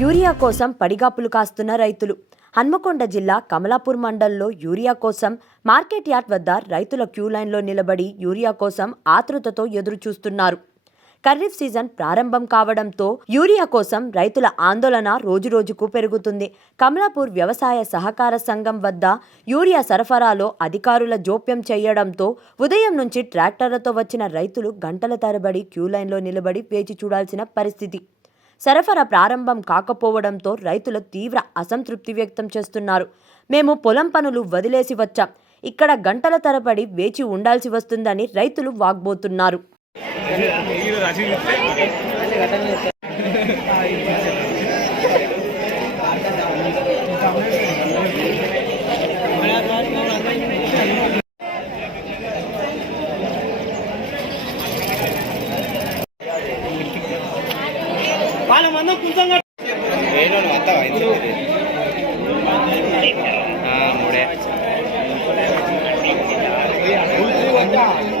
Urea కోసం పడిగాపులు కాస్తున్న రైతులు. హన్మకొండ జిల్లా కమలాపూర్ మండల్లో యూరియా కోసం మార్కెట్ యార్డ్ వద్ద రైతుల క్యూ లైన్లో నిలబడి యూరియా కోసం ఆతృతతో ఎదురు చూస్తున్నారు ఖరీఫ్ సీజన్ ప్రారంభం కావడంతో యూరియా కోసం రైతుల ఆందోళన రోజురోజుకు పెరుగుతుంది. కమలాపూర్ వ్యవసాయ సహకార సంఘం వద్ద యూరియా సరఫరాలో అధికారుల జోప్యం చేయడంతో ఉదయం నుంచి ట్రాక్టర్లతో వచ్చిన రైతులు గంటల తరబడి క్యూ లైన్లో నిలబడి వేచి చూడాల్సిన పరిస్థితి. సరఫరా ప్రారంభం కాకపోవడంతో రైతులు తీవ్ర అసంతృప్తి వ్యక్తం చేస్తున్నారు. మేము పొలం పనులు వదిలేసి వచ్చాం. ఇక్కడ గంటల తరబడి వేచి ఉండాల్సి వస్తుందని రైతులు వాగ్బోతున్నారు. 만난 군산